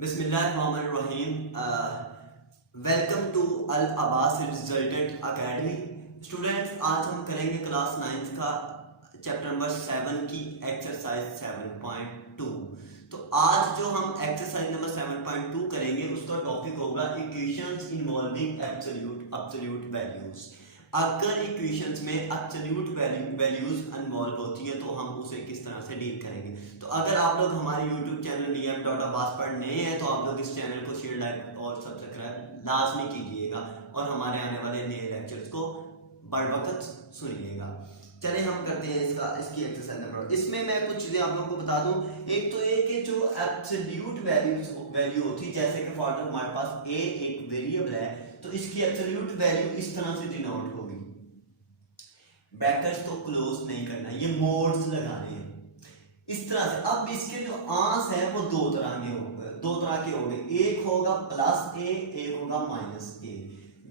बिस्मिल्लाहिर्रहमानिर्रहीम। Welcome to Al Abbas resultant academy. Students, आज हम करेंगे क्लास 9th का चैप्टर नंबर 7 की एक्सरसाइज 7.2। तो आज जो हम एक्सरसाइज नंबर 7.2 करेंगे उसका टॉपिक होगा इक्वेशंस इन्वॉल्विंग एब्सोल्यूट वैल्यूज। अगर इक्वेशंस में एब्सोल्यूट वैल्यूज इन्वॉल्व होती है तो हम उसे किस तरह से डील करेंगे। तो अगर आप लोग हमारे यूट्यूब चैनल dm.abbas पर नए हैं तो आप लोग इस चैनल को शेयर, लाइक और सब्सक्राइब लाजमी कीजिएगा और हमारे आने वाले नए लेक्चर्स को बर वक्त सुनिएगा। चले हम करते हैं इसकी एक्सरसाइज नंबर। इसमें मैं कुछ चीजें आप लोगों को बता दूं। एक तो ये कि जो एब्सोल्यूट वैल्यू होती है, जैसे कि फॉर हमारे पास a एक वेरिएबल है तो इसकी एब्सोल्यूट वैल्यू इस तरह से डिनोट होगी। ब्रैकेट्स तो क्लोज नहीं करना, ये मोड्स लगाने हैं इस तरह से। अब इसके जो आंस है वो दो तरह के हो गए। एक होगा प्लस a, एक होगा माइनस a।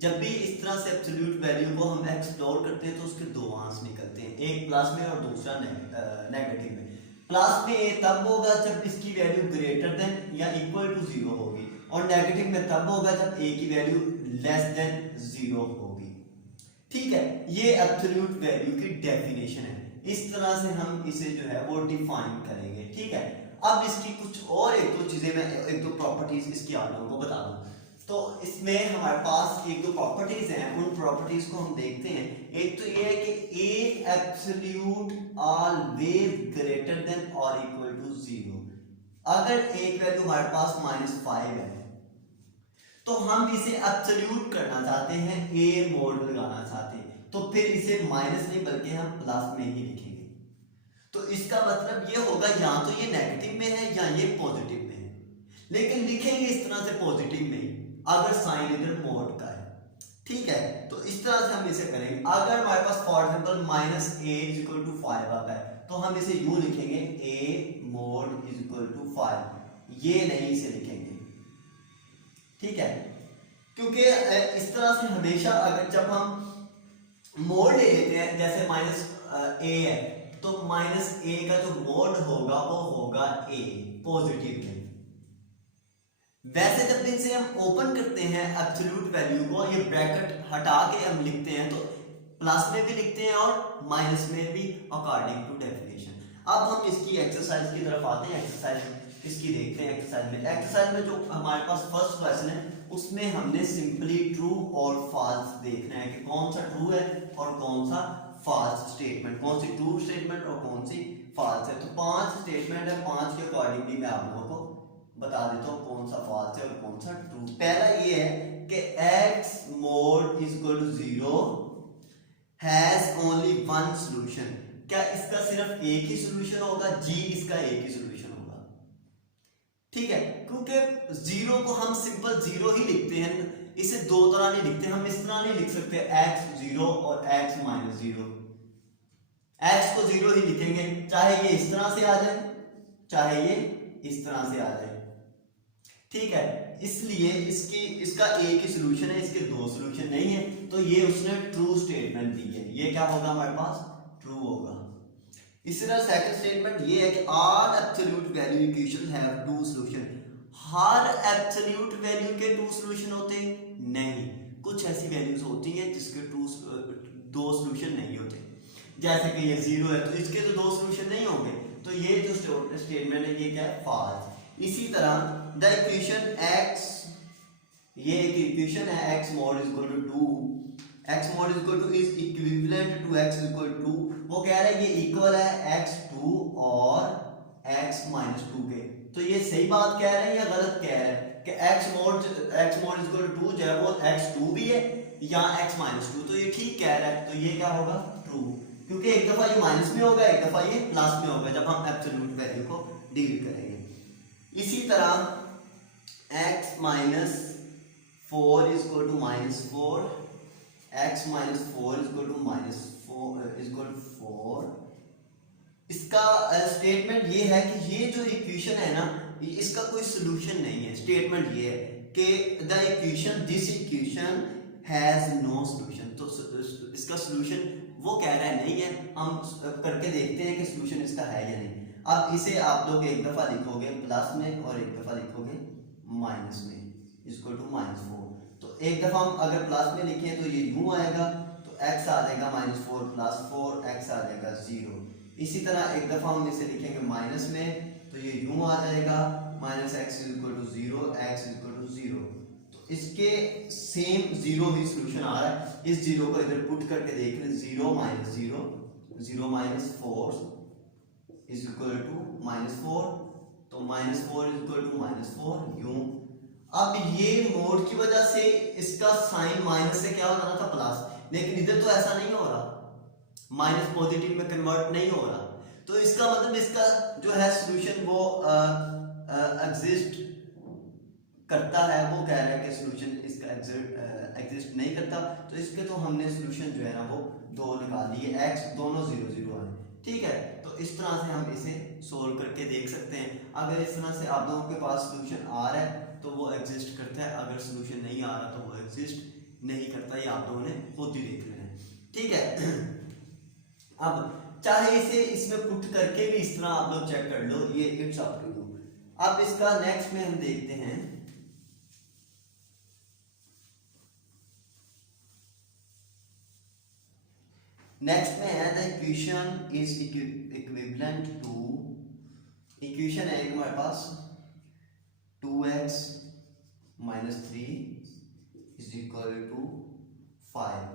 जब भी इस तरह से एब्सोल्यूट वैल्यू को हम एक्सप्लोर करते हैं तो उसके दो आंस निकलते हैं, एक प्लस में और दूसरा नेगेटिव में। प्लस में a तब होगा जब इसकी वैल्यू ग्रेटर देन या इक्वल टू 0 होगी, और नेगेटिव में तब होगा जब a की वैल्यू लेस देन 0 होगी। ठीक है, ये एब्सोल्यूट वैल्यू की डेफिनेशन है। इस तरह से हम इसे जो है वो डिफाइन करेंगे। ठीक है, अब इसकी कुछ और एक दो चीजें मैं एक दो प्रॉपर्टीज इसकी आप लोगों को बता दूं। तो इसमें हमारे पास एक दो प्रॉपर्टीज हैं, उन प्रॉपर्टीज को हम देखते हैं। एक तो ये है कि a absolute always greater than और इक्वल टू 0। अगर एक वैल्यू हमारे पास -5 है तो हम इसे एब्सोल्यूट करना चाहते हैं, a मोड लगाना चाहते हैं, तो फिर इसे माइनस नहीं बल्कि हम प्लस में ही लिखेंगे। तो इसका मतलब ये होगा या तो ये नेगेटिव में है या ये पॉजिटिव में है, लेकिन लिखेंगे इस तरह से पॉजिटिव में ही अगर साइन इधर मोड का है। ठीक है, तो इस तरह से हम इसे करेंगे। अगर हमारे पास फॉर एग्जांपल -a = 5 आता है तो हम इसे यूं लिखेंगे a मोड = 5, ये नहीं इसे लिखेंगे। ठीक है, क्योंकि इस तरह से हमेशा अगर जब हम मोड ले लेते हैं, जैसे -a है तो -a का जो मोड होगा वो होगा a पॉजिटिव में। वैसे जब इनसे हम ओपन करते हैं एब्सोल्यूट वैल्यू को, ये ब्रैकेट हटा के हम लिखते हैं तो प्लस में भी लिखते हैं और माइनस में भी अकॉर्डिंग टू डेफिनेशन। अब हम इसकी एक्सरसाइज की तरफ आते हैं। एक्सरसाइज इसकी देखते हैं। एक्सरसाइज में जो हमारे पास फर्स्ट क्वेश्चन है उसमें हमने सिंपली ट्रू और फॉल्स देखना है कि कौन सा ट्रू है और कौन सा फॉल्स स्टेटमेंट, कौन सी ट्रू स्टेटमेंट और कौन सी फॉल्स है। तो 5 स्टेटमेंट है, 5 के अकॉर्डिंगली मैं आप लोगों को बता देता हूँ कौन सा फॉल्स है और कौन सा ट्रू। पहला ये है कि x mod = 0 has only one solution. क्या इसका सिर्फ एक ही सॉल्यूशन होगा? जी, इसका एक ही सॉल्यूशन होगा। ठीक है, क्योंकि 0 को हम सिंपल 0 ही लिखते हैं, इसे दो तरह नहीं लिखते। हम इस तरह नहीं लिख सकते x 0 और x -0। x को 0 ही लिखेंगे, चाहे ये इस तरह से आ जाए चाहे ये इस तरह से आ जाए। ठीक है, इसलिए इसका एक ही सॉल्यूशन है, इसके दो सॉल्यूशन नहीं है, तो ये उसने ट्रू स्टेटमेंट दी है। ये क्या होगा हमारे पास? ट्रू होगा। इसी तरह सेकंड स्टेटमेंट ये है कि all absolute value equation have two solution. हर एब्सोल्यूट वैल्यू के टू सॉल्यूशन होते नहीं, कुछ ऐसी वैल्यूज होती हैं जिसके दो सॉल्यूशन नहीं होते। जैसे कि ये 0 है तो इसके तो दो सॉल्यूशन नहीं होंगे, तो ये जो स्टेटमेंट है ये क्या है? फॉल्स। इसी तरह द इक्वेशन x, ये एक इक्वेशन है x mod = 2, x mod = is equivalent to x = 2। वो कह रहा है ये इक्वल है x2 और x -2 के। तो ये सही बात कह रहे हैं या गलत कह रहे हैं कि x mod = 2 जो है वो x2 भी है या x -2? तो ये ठीक कह रहा है, तो ये क्या होगा? ट्रू, क्योंकि एक दफा ये माइनस में होगा, एक दफा ये प्लस में होगा जब हम एब्सोल्यूट वैल्यू को डील करेंगे। इसी तरह x - 4 = -4, x - 4 = -4। इसका स्टेटमेंट ये है कि ये जो इक्वेशन है ना, इसका कोई सॉल्यूशन नहीं है। स्टेटमेंट ये है कि this equation has no solution. तो इसका सॉल्यूशन वो कह रहा है नहीं है, हम करके देखते हैं कि सोल्यूशन इसका है या नहीं। अब इसे आप लोग एक दफा लिखोगे प्लस में और एक दफा लिखोगे माइनस में, इक्वल टू -4। तो एक दफा हम अगर प्लस में लिखें तो ये यूं आएगा, तो x आ जाएगा -4 + 4, x आ जाएगा 0। इसी तरह एक दफा हम इसे लिखेंगे माइनस में तो ये यूं आ जाएगा -x = 0, x = 0। तो इसके सेम 0 ही सोल्यूशन आ रहा है। इस 0 को इधर पुट करके देख लें, 0 - 0, 0 - 4 = -4, तो -4 = -4 यूं। अब ये मोड की वजह से इसका साइन माइनस से क्या हो रहा था प्लस, लेकिन इधर तो ऐसा नहीं हो रहा, माइनस पॉजिटिव में कन्वर्ट नहीं हो रहा। तो इसका मतलब इसका जो है सॉल्यूशन वो एग्जिस्ट करता है, वो कह रहा है कि सॉल्यूशन इसका एग्जिस्ट नहीं करता। तो इसके तो हमने सॉल्यूशन जो है ना वो 2 निकाल लिए, x दोनों 0 0 आए, ठीक है। तो इस तरह से हम इसे सोल्व करके देख सकते हैं। अगर इस तरह से आप लोगों के पास सॉल्यूशन आ रहा है तो वो एग्जिस्ट करता है, अगर सॉल्यूशन नहीं आ रहा तो वो एग्जिस्ट नहीं करता। ये आप लोगों ने खुद ही देख लेना है, ठीक है। अब चाहे इसे इसमें पुट करके भी इस तरह आप लोग चेक कर लो, ये इट्स अप टू यू। अब इसका नेक्स्ट में हम देखते हैं, नेक्स्ट में है the equation is equivalent to, equation है एक हमारे पास 2x - 3 = 5।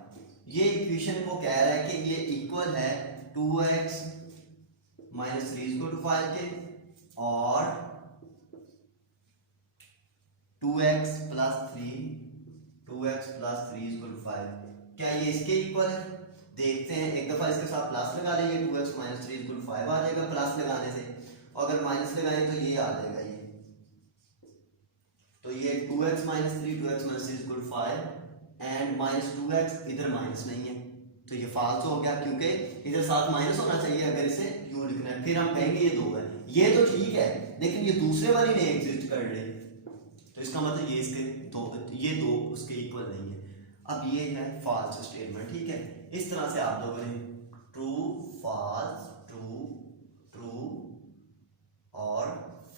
ये इक्वेशन को कह रहा है कि ये इक्वल है 2x - 3 = 5 के और 2x + 3 = 5। क्या ये इसके इक्वल है? देखते हैं, एक दफा इसके साथ प्लस लगा लेंगे, 2x - 3 = 5 आ जाएगा प्लस लगाने से, और अगर माइनस लगाएं तो ये आ जाएगा ये। तो ये 2x - 3 = 5 एंड -2x, इधर माइनस नहीं है तो ये फाल्स हो गया, क्योंकि इधर साथ माइनस होना चाहिए अगर इसे यूं लिखना है। फिर हम कहेंगे ये 2 है, ये तो ठीक है, लेकिन ये दूसरे वाली नहीं एग्जिस्ट कर रही, तो इसका मतलब ये इसके ये 2 उसके इक्वल नहीं है। अब ये है फॉल्स स्टेटमेंट, ठीक है। इस तरह से आप लोगों ने ट्रू फॉल्स ट्रू ट्रू और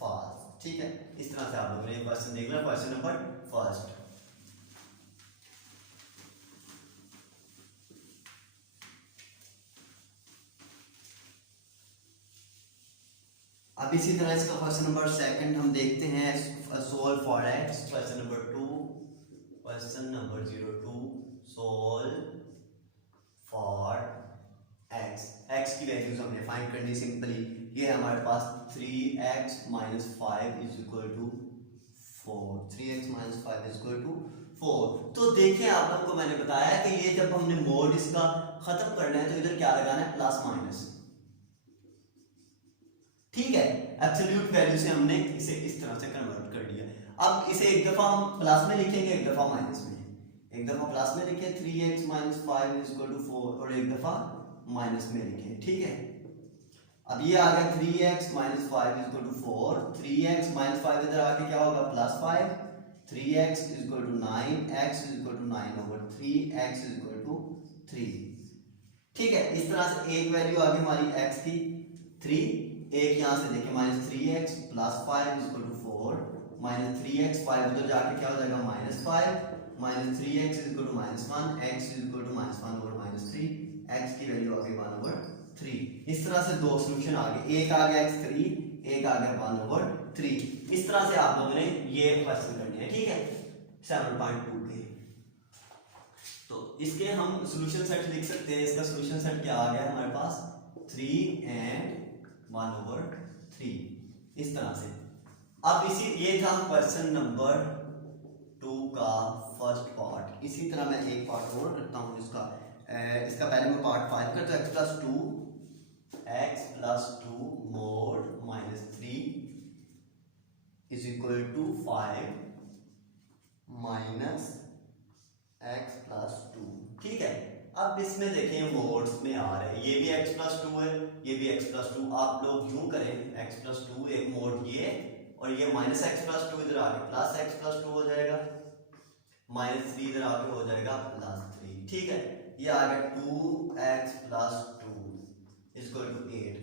फॉल्स, ठीक है, इस तरह से आप लोगों ने क्वेश्चन देख लिया। क्वेश्चन नंबर फर्स्ट, अब इसी तरह इसका क्वेश्चन नंबर सेकंड हम देखते हैं, solve for x। Question number 2, question number 02, solve for x। x की वैल्यूज हमने फाइंड करनी सिंपली। ये है हमारे पास 3x - 5 = 4, 3x - 5 = 4। तो देखिए आप लोगों को मैंने बताया कि ये जब हमने मोड इसका खत्म करना है तो इधर क्या लगाना है, प्लस माइनस, ठीक है। एब्सोल्यूट वैल्यू से हमने इसे इस तरह से कन्वर्ट कर दिया। अब इसे एक दफा हम प्लस में लिखेंगे, एक दफा माइनस में। एक दफा प्लस में लिखें 3x - 5 = 4 और एक दफा माइनस में लिखें, ठीक है। अब ये आ गया 3x - 5 = 4, 3x - 5 इधर आके क्या होगा +5, 3x = 9, x = 9/3, x = 3, ठीक है। इस तरह से एक वैल्यू आ गई हमारी x की 3, एक यहां से देखिए -3x + 5 = 4, -3x 5 उधर जाके क्या हो जाएगा -5, -3x = -1, x = -1/3, x की वैल्यू आ गई 1/3। इस तरह से दो सॉल्यूशन आ गए, एक आ गया x3, एक आ गया 1/3। इस तरह से आप लोगों ने ये क्वेश्चन करने हैं, ठीक है, 7.2 के। तो इसके हम सॉल्यूशन सेट लिख सकते हैं। इसका सॉल्यूशन सेट क्या आ गया हमारे पास, 3 and 1/3, इस तरह से। अब इसी ये था क्वेश्चन नंबर 2 का फर्स्ट पार्ट। इसी तरह मैं एक पार्ट और करता हूँ इसका पहले मैं पार्ट 5 करता हूँ। x + 2 mod -3 = 5 - x + 2, ठीक है। अब इसमें देखें मोड्स में आ रहे हैं, ये भी x + 2 है, ये भी x + 2। आप लोग यूं करें, x + 2 एक मोड ये, और ये -x + 2 इधर आके +x + 2 हो जाएगा, -3 इधर आके हो जाएगा +3, ठीक है। ये आ गया 2x + 2 = 8।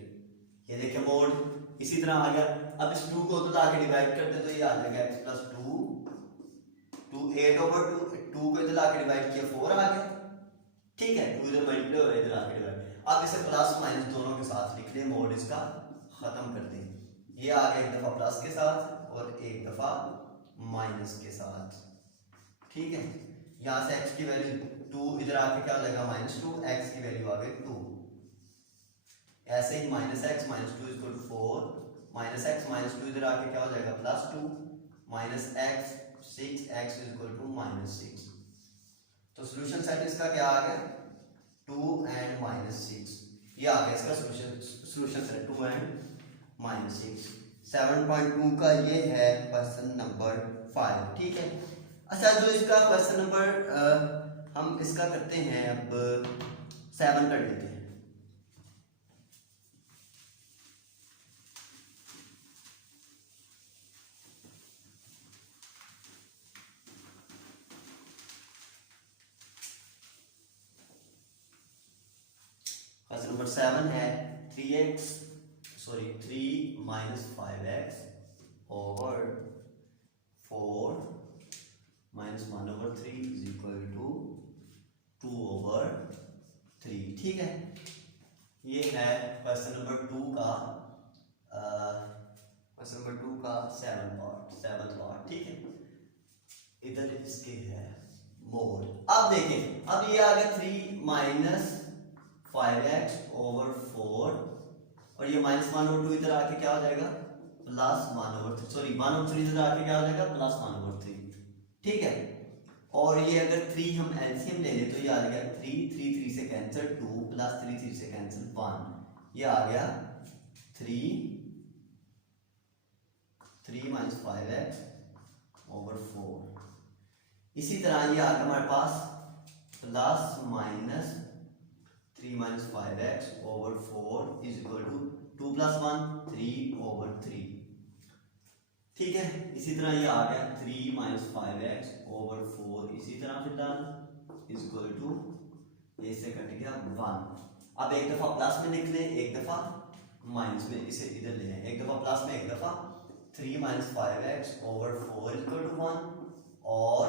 ये देखिए मोड इसी तरह आ गया। अब इस 2 को तो लाके डिवाइड कर दे तो ये आ जाएगा x + 2 2 8/2 को इधर लाके डिवाइड किया 4 आ गया। ठीक है, 2 इधर मल्टीप्लाई हो रहा है, इधर आके डिवाइड। अब इसे प्लस माइनस दोनों के साथ लिख ले, मोड इसका खत्म कर दें। ये आ गया एक दफा प्लस के साथ और एक दफा माइनस के साथ। ठीक है, यहां से x की वैल्यू 2 इधर आके क्या हो जाएगा -2, x की वैल्यू आ गई 2। ऐसे ही -x - 2 = 4, -x - 2 इधर आके क्या हो जाएगा +2, -x 6x = -6। तो सॉल्यूशन सेट इसका क्या आ गया 2 and -6। ये आ गया इसका सॉल्यूशन सेट 2 and -6। 7.2 का ये है क्वेश्चन नंबर 5। ठीक है, अच्छा जो इसका क्वेश्चन नंबर हम इसका करते हैं, अब 7 कर लेते हैं। क्वेश्चन नंबर 7 है 3 - 5x over 4 - 1/3 = 2/3। ठीक है, ये है क्वेश्चन नंबर 2 का क्वेश्चन नंबर 2 का 7th पार्ट। ठीक है, इधर इसके है मोड। अब देखें, अब ये आ गया 3 - 5x over 4 और ये -1/2 इधर आके क्या हो जाएगा +1/3, 1/3 इधर आके क्या हो जाएगा +1/3। ठीक है, और ये अगर 3 हम एलसीएम ले ले तो ये आ जाएगा 3 से कैंसिल 2 + 3 से कैंसिल 1। ये आ गया 3 - 5x over 4। इसी तरह ये आ गया हमारे पास +- 3 - 5x over 4 = 2 + 1 3/3। ठीक है, इसी तरह ये आ गया 3 - 5x over 4 इसी तरह फिर डन = ये से कट गया 1। अब एक दफा प्लस में लिख लें, एक दफा माइनस में, इसे इधर ले लें। एक दफा प्लस में, एक दफा 3 - 5x over 4 = 1 और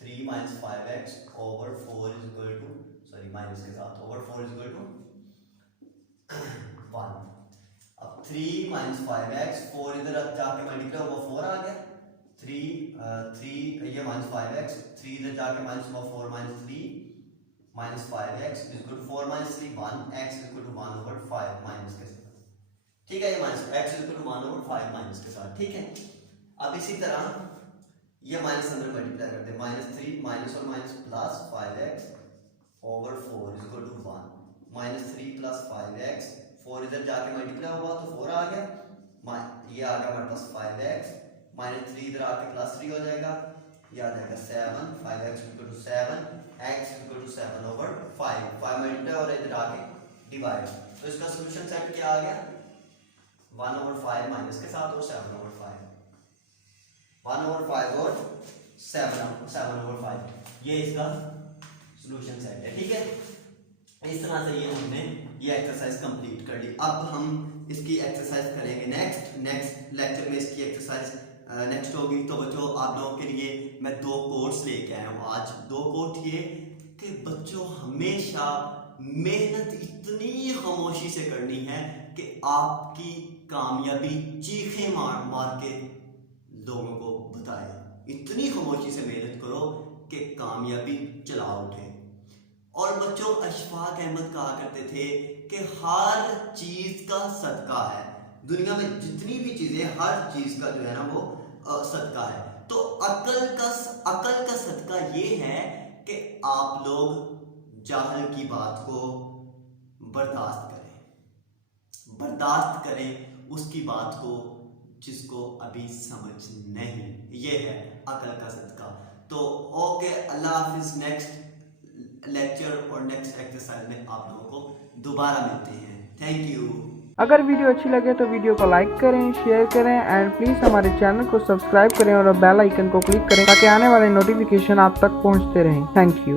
3 - 5x over 4 = माइनस के साथ over 4 = 1। अब 3 - 5x 4 इधर जाके मल्टीप्लाई हुआ 4 आ गया। 3 ये -5x 3 इधर जाके -4 -3 - 5x = 4 - 3 1 x = 1/5 माइनस के साथ। ठीक है, ये x = 1/5 माइनस के साथ। ठीक है, अब इसी तरह ये माइनस अंदर मल्टीप्लाई करते हैं, -3 माइनस और minus plus 5x over 4 = 1 -3 + 5x 4 इधर जाके मल्टीप्लाई हुआ तो 4 आ गया। ये आ गया हमारे पास 5x -3 इधर आके +3 हो जाएगा। ये आ जाएगा 7 5x = 7 x = 7/5 5 मल्टीप्लाई और इधर आके डिवाइड। तो इसका सॉल्यूशन सेट क्या आ गया 1/5 माइनस के साथ और 7/5 1/5 और 7/5 ये इसका सॉल्यूशन सेट है। ठीक है, इस तरह से ये हमने ये एक्सरसाइज कंप्लीट कर ली। अब हम इसकी एक्सरसाइज करेंगे नेक्स्ट लेक्चर में इसकी एक्सरसाइज नेक्स्ट होगी। तो बच्चों आप लोगों के लिए मैं 2 कोट्स लेके आया हूँ आज। 2 कोट ये कि बच्चों हमेशा मेहनत इतनी खामोशी से करनी है कि आपकी कामयाबी चीखें मार मार के लोगों को बताए। इतनी खामोशी से मेहनत करो कि कामयाबी चला उठे। और बच्चों अशफाक अहमद कहा करते थे कि हर चीज का सदका है। दुनिया में जितनी भी चीजें हर चीज का जो है ना वो सदका है। तो अकल का सदका ये है कि आप लोग जाहल की बात को बर्दाश्त करें उसकी बात को जिसको अभी समझ नहीं। ये है अकल का सदका। तो ओके, अल्लाह हाफिज। नेक्स्ट लेक्चर और नेक्स्ट एक्सरसाइज में आप लोगों को दोबारा मिलते हैं। Thank you. अगर वीडियो अच्छी लगे तो वीडियो को लाइक करें, शेयर करें एंड प्लीज़ हमारे चैनल को सब्सक्राइब करें और बेल आइकन को क्लिक करें ताकि आने वाले नोटिफिकेशन आप तक पहुंचते रहें। Thank you.